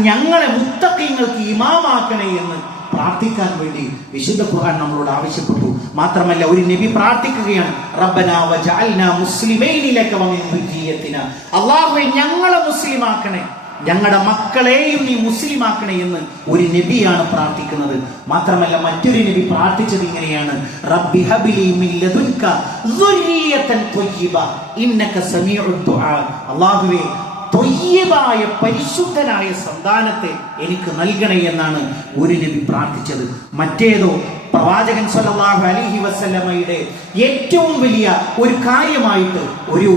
ഞങ്ങളെ മുത്തഖീങ്ങൾക്ക് ഇമാമാക്കണേ എന്ന് പ്രാർത്ഥിക്കാൻ വേണ്ടി വിശുദ്ധ ഖുർആൻ നമ്മളോട് ആവശ്യപ്പെട്ടു. മാത്രമല്ല, ഒരു നബി പ്രാർത്ഥിക്കുകയാണ്, റബ്ബനാ വജഅൽനാ മുസ്ലിമൈനി ലക വമിൻ ദുർരിയ്യതിനാ, അല്ലാഹുവേ ഞങ്ങളെ മുസ്ലിമാക്കണേ, ഞങ്ങളുടെ മക്കളെയും നീ മുസ്ലിമാക്കണേ എന്ന് ഒരു നബിയാണ് പ്രാർത്ഥിക്കുന്നത്. മാത്രമല്ല, മറ്റൊരു നബി പ്രാർത്ഥിച്ചത് ഇങ്ങനെയാണ്, റബ്ബി ഹബ്ലി മിൻ ലദുൻക ദുർരിയ്യതൻ ത്വയ്യിബ ഇന്നക സമീഉദ് ദുആ, അല്ലാഹുവേ ത്വയ്യിബായ, പരിശുദ്ധനായ സന്താനത്തെ എനിക്ക് നൽകണേ എന്നാണ് ഒരു നബി പ്രാർത്ഥിച്ചത്. മറ്റേതോ പ്രവാചകൻ സല്ലല്ലാഹു അലൈഹി വസല്ലമയുടെ ഏറ്റവും വലിയ ഒരു കാര്യമായിട്ട് ഒരു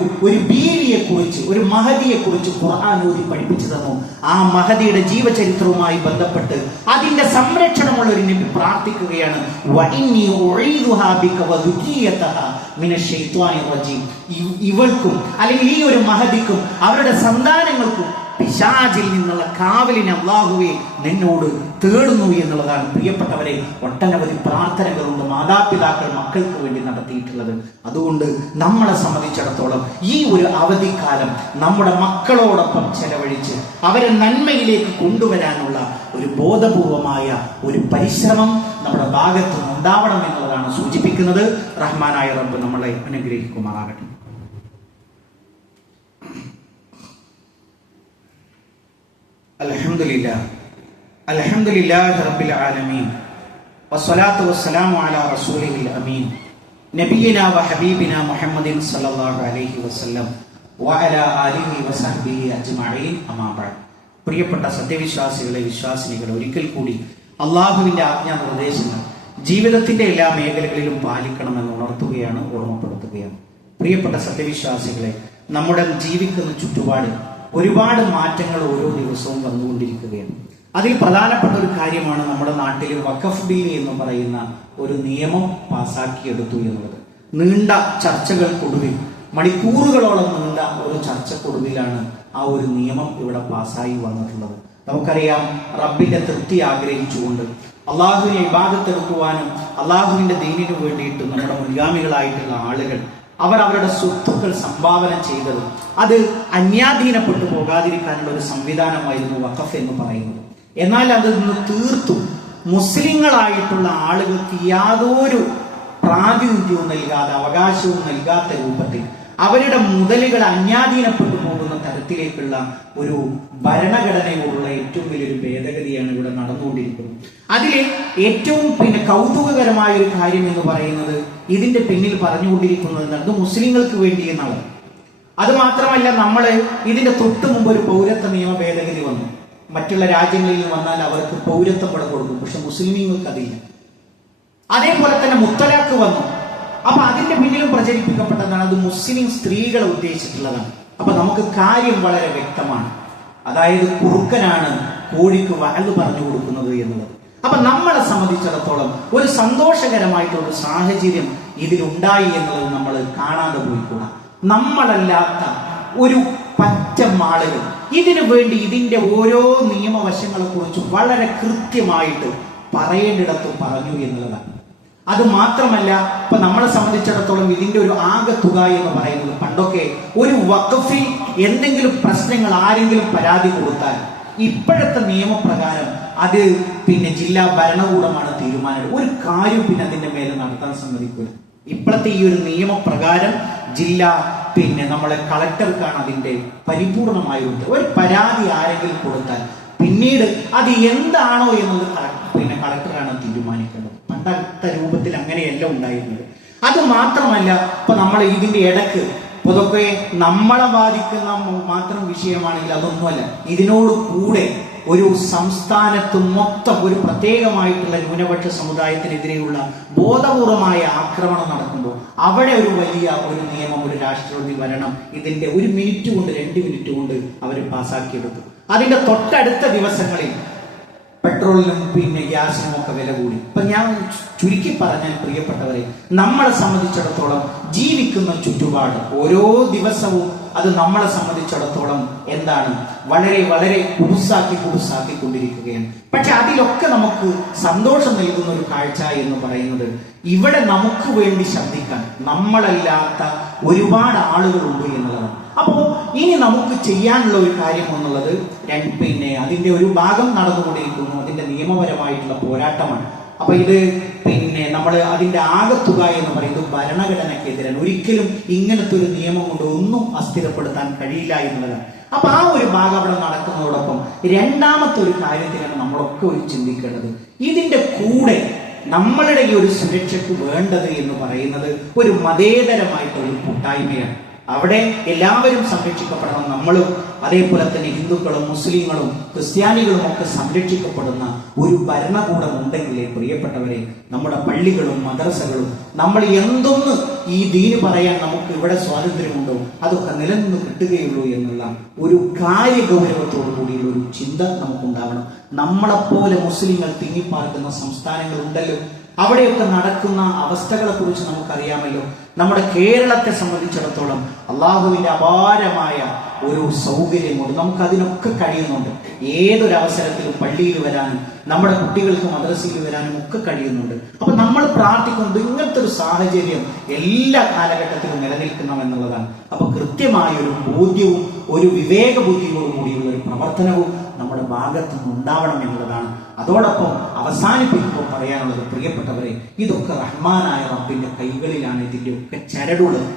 ബീവിയെ കുറിച്ച്, ഒരു മഹദിയെ കുറിച്ച് ഖുർആൻ ഓതി പഠിപ്പിച്ചു തന്നു. ആ മഹദിയുടെ ജീവചരിത്രവുമായി ബന്ധപ്പെട്ട് അതിന്റെ സംരക്ഷണമുള്ള ഒരു നബി പ്രാർത്ഥിക്കുകയാണ്, വഇന്നി ഉഈദുഹാ ബിക വദുകിയതഹാ മിനശ്ശൈത്വാനിർ റജീം, ഇവൾക്കും അല്ലെങ്കിൽ ഈ ഒരു മഹദിക്കും അവരുടെ സന്താനങ്ങൾക്കും പിശാചിൽ നിന്നുള്ള കാവലിനെ അല്ലാഹുവേ നിന്നോട് തേടുന്നു എന്നുള്ളതാണ്. പ്രിയപ്പെട്ടവരെ, ഒട്ടനവധി പ്രാർത്ഥനകളുണ്ട് മാതാപിതാക്കൾ മക്കൾക്ക് വേണ്ടി നടത്തിയിട്ടുള്ളത്. അതുകൊണ്ട് നമ്മളെ സംബന്ധിച്ചിടത്തോളം ഈ ഒരു അവധിക്കാലം നമ്മുടെ മക്കളോടൊപ്പം ചെലവഴിച്ച് അവരെ നന്മയിലേക്ക് കൊണ്ടുവരാനുള്ള ഒരു ബോധപൂർവമായ ഒരു പരിശ്രമം നമ്മുടെ ഭാഗത്ത് ഉണ്ടാവണം എന്നുള്ളതാണ് സൂചിപ്പിക്കുന്നത്. റഹ്മാനായ റബ്ബ് നമ്മളെ അനുഗ്രഹിക്കുമാറാകട്ടെ. അൽഹംദുലില്ലാഹി റബ്ബിൽ ആലമീൻ വസ്സലാത്തു വസ്സലാമു അലാ റസൂലിഹിൽ അമീൻ നബിയിനാ വഹബീബിനാ മുഹമ്മദിൻ സല്ലല്ലാഹു അലൈഹി വസല്ലം വഅലാ ആലിഹി വസഹ്ബിഹി അജ്മഈൻ അമ്മാ ബഅദ്. പ്രിയപ്പെട്ട സത്യവിശ്വാസികളെ, വിശ്വാസിനികളെ, ഒരിക്കൽ കൂടി അള്ളാഹുവിന്റെ ആജ്ഞാ നിർദ്ദേശങ്ങൾ ജീവിതത്തിന്റെ എല്ലാ മേഖലകളിലും പാലിക്കണമെന്ന് ഉണർത്തുകയാണ്, ഓർമ്മപ്പെടുത്തുകയാണ്. പ്രിയപ്പെട്ട സത്യവിശ്വാസികളെ, നമ്മുടെ ജീവിക്കുന്ന ചുറ്റുപാട് ഒരുപാട് മാറ്റങ്ങൾ ഓരോ ദിവസവും വന്നുകൊണ്ടിരിക്കുകയാണ്. അതിൽ പ്രധാനപ്പെട്ട ഒരു കാര്യമാണ് നമ്മുടെ നാട്ടിൽ വഖഫ് ബിൽ എന്ന് പറയുന്ന ഒരു നിയമം പാസാക്കിയെടുത്തു എന്നുള്ളത്. നീണ്ട ചർച്ചകൾക്കൊടുവിൽ, മണിക്കൂറുകളോളം നീണ്ട ഒരു ചർച്ചക്കൊടുവിലാണ് ആ ഒരു നിയമം ഇവിടെ പാസ്സായി വന്നിട്ടുള്ളത്. നമുക്കറിയാം, റബ്ബിന്റെ തൃപ്തി ആഗ്രഹിച്ചുകൊണ്ട് അള്ളാഹുവിനെ ഇബാദത്തെടുക്കുവാനും അള്ളാഹുവിന്റെ ദീനിനു വേണ്ടിയിട്ട് നമ്മുടെ മുൻഗാമികളായിട്ടുള്ള ആളുകൾ അവർ അവരുടെ സ്വത്തുക്കൾ സംഭാവന ചെയ്തത് അത് അന്യാധീനപ്പെട്ടു പോകാതിരിക്കാനുള്ള ഒരു സംവിധാനമായിരുന്നു വഖഫ് എന്ന് പറയുന്നത്. എന്നാൽ അതിൽ നിന്ന് തീർത്തും മുസ്ലിങ്ങളായിട്ടുള്ള ആളുകൾക്ക് യാതൊരു പ്രാതിനിധ്യവും നൽകാതെ, അവകാശവും നൽകാത്ത രൂപത്തിൽ അവരുടെ മുതലുകൾ അന്യാധീനപ്പെട്ടു പോകുന്ന തരത്തിലേക്കുള്ള ഒരു ഭരണഘടനയോടുള്ള ഏറ്റവും വലിയൊരു ഭേദഗതിയാണ് ഇവിടെ നടന്നുകൊണ്ടിരിക്കുന്നത്. അതിൽ ഏറ്റവും കൗതുകകരമായ ഒരു കാര്യം എന്ന് പറയുന്നത്, ഇതിന്റെ പിന്നിൽ പറഞ്ഞുകൊണ്ടിരിക്കുന്നത് അത് മുസ്ലിങ്ങൾക്ക് വേണ്ടി എന്നാണ്. അത് മാത്രമല്ല, നമ്മള് ഇതിന്റെ തൊട്ട് മുമ്പ് ഒരു പൗരത്വ നിയമ ഭേദഗതി വന്നു. മറ്റുള്ള രാജ്യങ്ങളിൽ വന്നാൽ അവർക്ക് പൗരത്വം ഇവിടെ കൊടുക്കും, പക്ഷെ മുസ്ലിമീങ്ങൾക്ക് അതില്ല. അതേപോലെ തന്നെ മുത്തലാഖ് വന്നു. അപ്പൊ അതിന്റെ പിന്നിലും പ്രചരിപ്പിക്കപ്പെട്ടതാണ് അത് മുസ്ലിം സ്ത്രീകളെ ഉദ്ദേശിച്ചിട്ടുള്ളതാണ്. അപ്പൊ നമുക്ക് കാര്യം വളരെ വ്യക്തമാണ്. അതായത് കുറുക്കനാണ് കോഴിക്ക് വഅദ് പറഞ്ഞു കൊടുക്കുന്നത് എന്നുള്ളത്. അപ്പൊ നമ്മളെ സംബന്ധിച്ചിടത്തോളം ഒരു സന്തോഷകരമായിട്ടുള്ള സാഹചര്യം ഇതിലുണ്ടായി എന്നുള്ളത് നമ്മൾ കാണാതെ പോയിക്കൂടാ. നമ്മളല്ലാത്ത ഒരു പറ്റം ആളുകൾ ഇതിനു വേണ്ടി ഇതിന്റെ ഓരോ നിയമവശങ്ങളെ കുറിച്ച് വളരെ കൃത്യമായിട്ട് പറയേണ്ടിടത്ത് പറഞ്ഞു എന്നുള്ളതാണ്. അത് മാത്രമല്ല, ഇപ്പൊ നമ്മളെ സംബന്ധിച്ചിടത്തോളം ഇതിന്റെ ഒരു ആകെ തുക എന്ന് പറയുന്നത്, പണ്ടൊക്കെ ഒരു വഖഫിൽ എന്തെങ്കിലും പ്രശ്നങ്ങൾ ആരെങ്കിലും പരാതി കൊടുത്താൽ ഇപ്പോഴത്തെ നിയമപ്രകാരം അത് ജില്ലാ ഭരണകൂടമാണ് തീരുമാനം. ഒരു കാര്യം അതിന്റെ മേലെ നടത്താൻ സമ്മതിക്കില്ല. ഇപ്പോഴത്തെ ഈ ഒരു നിയമപ്രകാരം ജില്ലാ നമ്മളെ കളക്ടർക്കാണ് അതിന്റെ പരിപൂർണമായ ഒരു പരാതി ആരെങ്കിലും കൊടുത്താൽ പിന്നീട് അത് എന്താണോ എന്നത് കളക്ടറാണ് തീരുമാനിക്കേണ്ടത്. പണ്ടത്തെ രൂപത്തിൽ അങ്ങനെയല്ല ഉണ്ടായിരുന്നത്. അത് മാത്രമല്ല, ഇപ്പൊ നമ്മൾ ഇതിന്റെ ഇടക്ക് പൊതുവെ നമ്മളെ ബാധിക്കുന്ന മാത്രം വിഷയമാണെങ്കിൽ അതൊന്നുമല്ല, ഇതിനോട് കൂടെ ഒരു സംസ്ഥാനത്ത് മൊത്തം ഒരു പ്രത്യേകമായിട്ടുള്ള ന്യൂനപക്ഷ സമുദായത്തിനെതിരെയുള്ള ബോധപൂർവമായ ആക്രമണം നടക്കുമ്പോൾ അവിടെ ഒരു വലിയ ഒരു നിയമം, ഒരു രാഷ്ട്രപതി ഭരണം ഇതിന്റെ 1 മിനിറ്റ് കൊണ്ട് 2 മിനിറ്റ് കൊണ്ട് അവർ പാസ്സാക്കിയെടുത്തു. അതിന്റെ തൊട്ടടുത്ത ദിവസങ്ങളിൽ പെട്രോളിനും ഗ്യാസിനും ഒക്കെ വില കൂടി. ഇപ്പൊ ഞാൻ ചുരുക്കി പറഞ്ഞാൽ, പ്രിയപ്പെട്ടവരെ, നമ്മളെ സംബന്ധിച്ചിടത്തോളം ജീവിക്കുന്ന ചുറ്റുപാട് ഓരോ ദിവസവും അത് നമ്മളെ സംബന്ധിച്ചിടത്തോളം എന്താണ് വളരെ വളരെ കുടുസാക്കിക്കൊണ്ടിരിക്കുകയാണ്. പക്ഷെ അതിലൊക്കെ നമുക്ക് സന്തോഷം നൽകുന്ന ഒരു കാഴ്ച എന്ന് പറയുന്നത്, ഇവിടെ നമുക്ക് വേണ്ടി ശബ്ദിക്കാൻ നമ്മളല്ലാത്ത ഒരുപാട് ആളുകളുണ്ട് എന്നുള്ളതാണ്. അപ്പോ ഇനി നമുക്ക് ചെയ്യാനുള്ള ഒരു കാര്യം എന്നുള്ളത് അതിന്റെ ഒരു ഭാഗം നടന്നുകൊണ്ടിരിക്കുന്നു, അതിന്റെ നിയമപരമായിട്ടുള്ള പോരാട്ടമാണ്. അപ്പൊ ഇത് നമ്മൾ അതിന്റെ ആകത്തുക എന്ന് പറയുന്നത് ഭരണഘടനക്കെതിരാണ്. ഒരിക്കലും ഇങ്ങനത്തെ ഒരു നിയമം കൊണ്ട് ഒന്നും അസ്ഥിരപ്പെടുത്താൻ കഴിയില്ല എന്നുള്ളതാണ്. അപ്പൊ ആ ഒരു ഭാഗം അവിടെ നടക്കുന്നതോടൊപ്പം രണ്ടാമത്തെ ഒരു കാര്യത്തിലാണ് നമ്മളൊക്കെ ഒരു ചിന്തിക്കേണ്ടത്. ഇതിന്റെ കൂടെ നമ്മളുടെ ഈ ഒരു സുരക്ഷയ്ക്ക് വേണ്ടത് എന്ന് പറയുന്നത് ഒരു മതേതരമായിട്ടുള്ള കൂട്ടായ്മയാണ്. അവിടെ എല്ലാവരും സംരക്ഷിക്കപ്പെടണം. നമ്മളും അതേപോലെ തന്നെ ഹിന്ദുക്കളും മുസ്ലിങ്ങളും ക്രിസ്ത്യാനികളും ഒക്കെ സംരക്ഷിക്കപ്പെടുന്ന ഒരു ഭരണകൂടം ഉണ്ടെങ്കിലേ, പ്രിയപ്പെട്ടവരെ, നമ്മുടെ പള്ളികളും മദ്രസകളും നമ്മൾ എന്തൊന്ന് ഈ ദീന് പറയാൻ നമുക്ക് ഇവിടെ സ്വാതന്ത്ര്യമുണ്ടോ അതൊക്കെ നിലനിന്ന് കിട്ടുകയുള്ളൂ എന്നുള്ള ഒരു കാര്യഗൗരവത്തോടു കൂടിയുള്ള ഒരു ചിന്ത നമുക്കുണ്ടാവണം. നമ്മളെപ്പോലെ മുസ്ലിങ്ങൾ തിങ്ങിപ്പാർക്കുന്ന സംസ്ഥാനങ്ങൾ ഉണ്ടല്ലോ. അവിടെയൊക്കെ നടക്കുന്ന അവസ്ഥകളെ കുറിച്ച് നമുക്കറിയാമല്ലോ. നമ്മുടെ കേരളത്തെ സംബന്ധിച്ചിടത്തോളം അള്ളാഹുവിന്റെ അപാരമായ ഒരു സൗകര്യമുണ്ട്. നമുക്ക് അതിനൊക്കെ കഴിയുന്നുണ്ട്. ഏതൊരവസരത്തിലും പള്ളിയിൽ വരാനും നമ്മുടെ കുട്ടികൾക്ക് മദ്രസയിൽ വരാനും ഒക്കെ കഴിയുന്നുണ്ട്. അപ്പൊ നമ്മൾ പ്രാർത്ഥിക്കുന്നത് ഇങ്ങനത്തെ ഒരു സാഹചര്യം എല്ലാ കാലഘട്ടത്തിലും നിലനിൽക്കണം എന്നുള്ളതാണ്. അപ്പൊ കൃത്യമായ ഒരു ബോധ്യവും ഒരു വിവേക ബുദ്ധിയോടും കൂടിയുള്ള ഒരു പ്രവർത്തനവും നമ്മുടെ ഭാഗത്തു നിന്ന് ഉണ്ടാവണം എന്നുള്ളതാണ്. അതോടൊപ്പം അവസാനിപ്പിക്കുമ്പോൾ പറയാനുള്ളത്, പ്രിയപ്പെട്ടവരെ, ഇതൊക്കെ റഹ്മാനായ റബ്ബിന്റെ കൈകളിലാണ് ഇതിന്റെ ഒക്കെ ചരടുള്ളത്.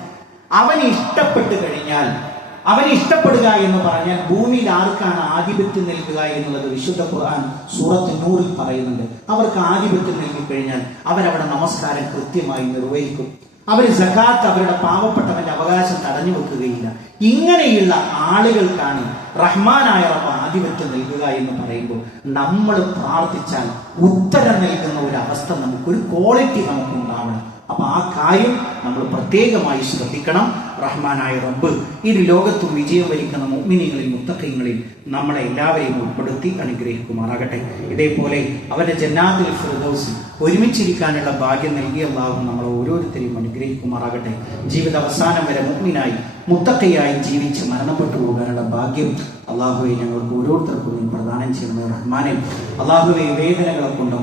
അവന് ഇഷ്ടപ്പെട്ട് കഴിഞ്ഞാൽ, അവനെ ഇഷ്ടപ്പെടുക എന്ന് പറഞ്ഞാൽ ഭൂമിയിൽ ആർക്കാണ് ആധിപത്യം നൽകുക എന്നുള്ളത് വിശുദ്ധ ഖുർആൻ സൂറത്ത് നൂറിൽ പറയുന്നുണ്ട്. അവർക്ക് ആധിപത്യം നൽകി കഴിഞ്ഞാൽ അവരവിടെ നമസ്കാരം കൃത്യമായി നിർവഹിക്കും. അവർ സകാത്ത്, അവരുടെ പാവപ്പെട്ടവന്റെ അവകാശം തടഞ്ഞു വെക്കുകയില്ല. ഇങ്ങനെയുള്ള ആളുകൾക്കാണ് റഹ്മാനായ റബ്ബ് ആധിപത്യം നൽകുക എന്ന് പറയുമ്പോൾ നമ്മൾ പ്രാർത്ഥിച്ചാൽ ഉത്തരം നൽകുന്ന ഒരു അവസ്ഥ, നമുക്കൊരു ക്വാളിറ്റി നമുക്കുണ്ടാവണം. അപ്പൊ ആ കാര്യം നമ്മൾ പ്രത്യേകമായി ശ്രദ്ധിക്കണം. റഹ്മാനായ റബ്ബ് ഈ ലോകത്തും വിജയം വരിക്കുന്ന മുഅ്മിനീങ്ങളിൽ മുത്തഖീങ്ങളിൽ നമ്മളെ എല്ലാവരെയും ഉൾപ്പെടുത്തി അനുഗ്രഹിക്കുമാറാകട്ടെ. ഇതേപോലെ അവരുടെ ജന്നാത്തുൽ ഫിർദൗസിൽ ഒരുമിച്ചിരിക്കാനുള്ള ഭാഗ്യം നൽകിയ അല്ലാഹു നമ്മളെ ഓരോരുത്തരെയും അനുഗ്രഹിക്കുമാറാകട്ടെ. ജീവിത അവസാനം വരെ മുഅ്മിനായി മുത്തഖിയായി ജീവിച്ച് മരണപ്പെട്ടു പോകാനുള്ള ഭാഗ്യം അല്ലാഹുവേ ഞങ്ങൾക്ക് ഓരോരുത്തർക്കും നീ പ്രദാനം ചെയ്യണമേ റഹ്മാനെ. അല്ലാഹുവേ, വേദനകളെ കൊണ്ട്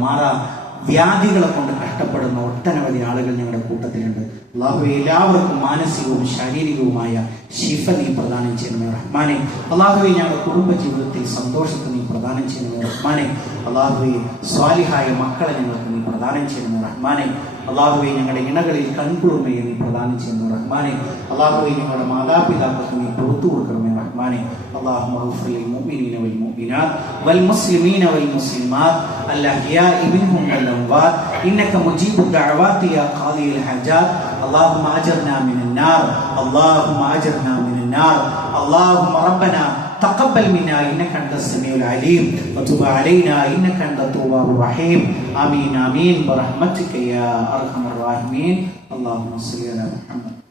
വ്യാധികളെ കൊണ്ട് കഷ്ടപ്പെടുന്ന ഒട്ടനവധി ആളുകൾ ഞങ്ങളുടെ കൂട്ടത്തിലുണ്ട്. അല്ലാഹുവേ, എല്ലാവർക്കും മാനസികവും ശാരീരികവുമായ ശിഫ നീ പ്രദാനം ചെയ്യണമേ റഹ്മാനെ. അല്ലാഹുവേ, ഞങ്ങളുടെ കുടുംബ ജീവിതത്തിൽ സന്തോഷത്തെ നീ പ്രദാനം ചെയ്യണമേ റഹ്മാനെ. അല്ലാഹുവേ, സ്വാലിഹായ മക്കളെ ഞങ്ങൾക്ക് നീ പ്രദാനം ചെയ്യണമേ റഹ്മാനെ. അല്ലാഹുവേ, ഞങ്ങളുടെ ഇണകളിൽ കൺകുളിർമയെ നീ പ്രദാനം ചെയ്യണമേ റഹ്മാനെ. അല്ലാഹുവേ, ഞങ്ങളുടെ മാതാപിതാക്കൾക്ക് നീ പുറത്തു കൊടുക്കണമേ റഹ്മാനെ. اللهم اغفر للمؤمنين والمؤمنات والمسلمين والمسلمات الأحياء منهم والأموات إنك مجيب الدعوات يا قاضي الحاجات. اللهم أجرنا من النار، اللهم أجرنا من النار. اللهم ربنا تقبل منا إنك أنت السميع العليم وتب علينا إنك أنت التواب الرحيم. آمين آمين برحمتك يا أرحم الراحمين. اللهم صل على محمد.